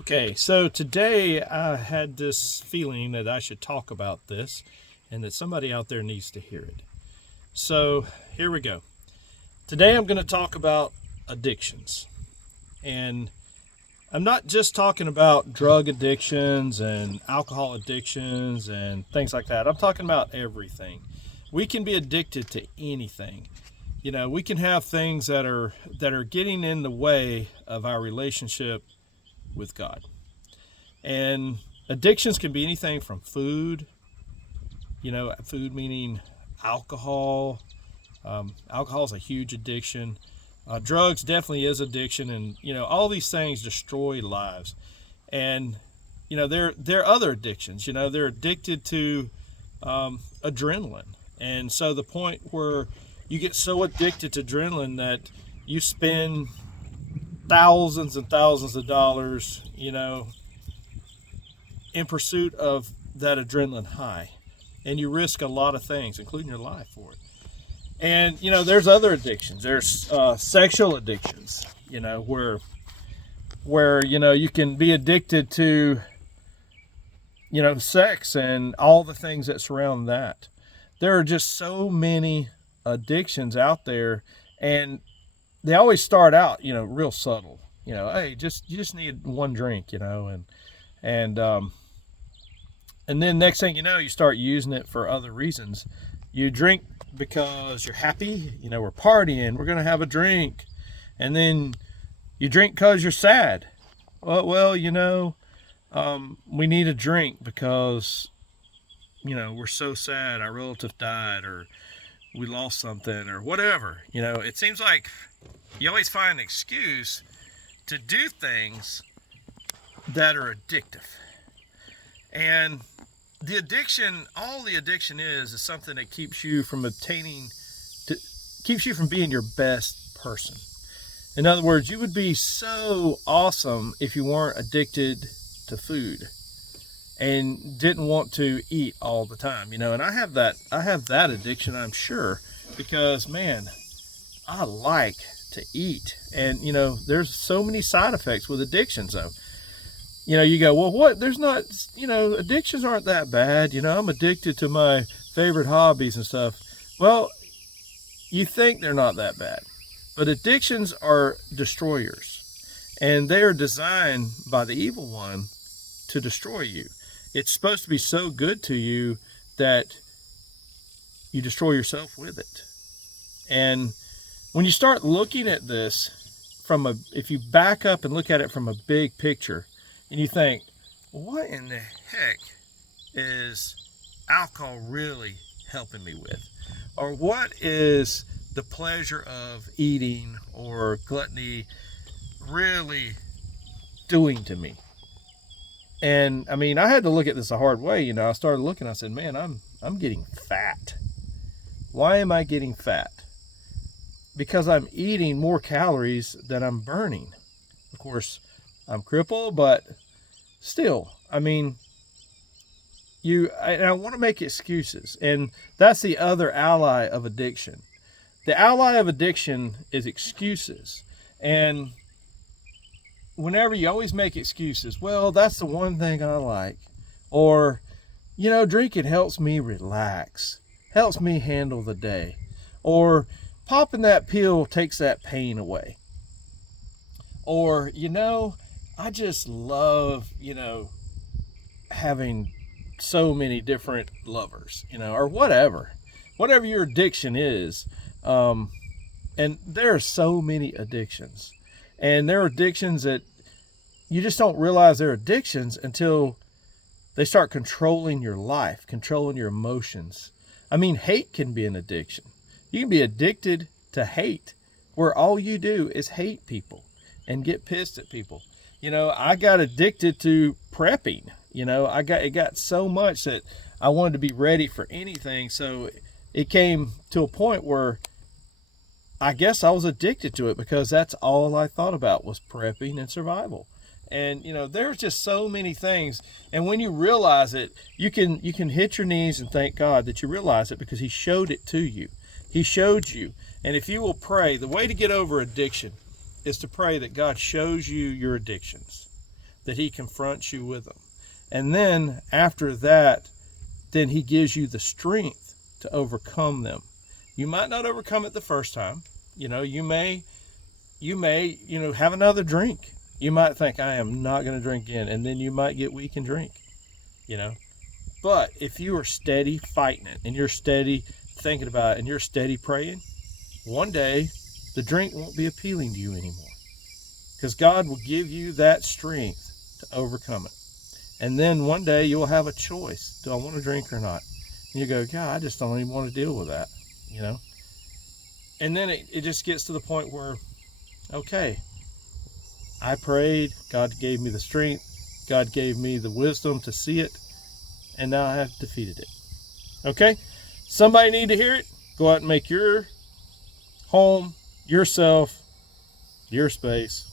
Okay, so today I had this feeling that I should talk about this and that somebody out there needs to hear it. So here we go. Today I'm going to talk about addictions. And I'm not just talking about drug addictions and alcohol addictions and things like that. I'm talking about everything. We can be addicted to anything. We can have things that are getting in the way of our relationship with God. And addictions can be anything from food, food meaning alcohol. Alcohol is a huge addiction. Drugs definitely is addiction, and all these things destroy lives. And there are other addictions. They're addicted to adrenaline, and so the point where you get so addicted to adrenaline that you spend thousands and thousands of dollars, in pursuit of that adrenaline high, and you risk a lot of things, including your life, for it. And there's other addictions. There's sexual addictions. Where you can be addicted to sex and all the things that surround that. There are just so many addictions out there, and they always start out real subtle. Hey, you just need one drink, and and then next thing you know, you start using it for other reasons. You drink because you're happy. We're partying. We're going to have a drink. And then you drink because you're sad. Well, we need a drink because, we're so sad. Our relative died, or we lost something, or whatever. It seems like you always find an excuse to do things that are addictive. And all the addiction is something that keeps you from keeps you from being your best person. In other words, you would be so awesome if you weren't addicted to food and didn't want to eat all the time, and I have that addiction, I'm sure, because man, I like to eat. And there's so many side effects with addictions though. You go, well, what? There's not, addictions aren't that bad. I'm addicted to my favorite hobbies and stuff. Well, you think they're not that bad, but addictions are destroyers, and they are designed by the evil one to destroy you. It's supposed to be so good to you that you destroy yourself with it. And when you start looking at this if you back up and look at it from a big picture, and you think, what in the heck is alcohol really helping me with? Or what is the pleasure of eating or gluttony really doing to me? And I mean, I had to look at this a hard way. I started looking, I said, man, I'm getting fat. Why am I getting fat? Because I'm eating more calories than I'm burning. Of course, I'm crippled, but still, I mean, I want to make excuses. And that's the other ally of addiction. The ally of addiction is excuses. And whenever you always make excuses, well, that's the one thing I like. Or, drinking helps me relax, helps me handle the day. Or popping that pill takes that pain away. Or, I just love, having so many different lovers, or whatever your addiction is. And there are so many addictions, and there are addictions that you just don't realize they're addictions until they start controlling your life, controlling your emotions. I mean, hate can be an addiction. You can be addicted to hate, where all you do is hate people and get pissed at people. I got addicted to prepping. It got so much that I wanted to be ready for anything. So it came to a point where I guess I was addicted to it, because that's all I thought about was prepping and survival. And there's just so many things. And when you realize it, you can hit your knees and thank God that you realize it, because He showed it to you. He showed you. And if you will pray, the way to get over addiction is to pray that God shows you your addictions. that he confronts you with them. And then after that, then he gives you the strength to overcome them. You might not overcome it the first time. You may have another drink. You might think, I am not going to drink again. And then you might get weak and drink, But if you are steady fighting it, and you're steady thinking about it, and you're steady praying, one day the drink won't be appealing to you anymore, because God will give you that strength to overcome it. And then one day you'll have a choice. Do I want to drink or not? And you go, God, I just don't even want to deal with that, And then it just gets to the point where, okay, I prayed, God gave me the strength, God gave me the wisdom to see it, and now I have defeated it. Okay? Somebody need to hear it? Go out and make your home, yourself, your space,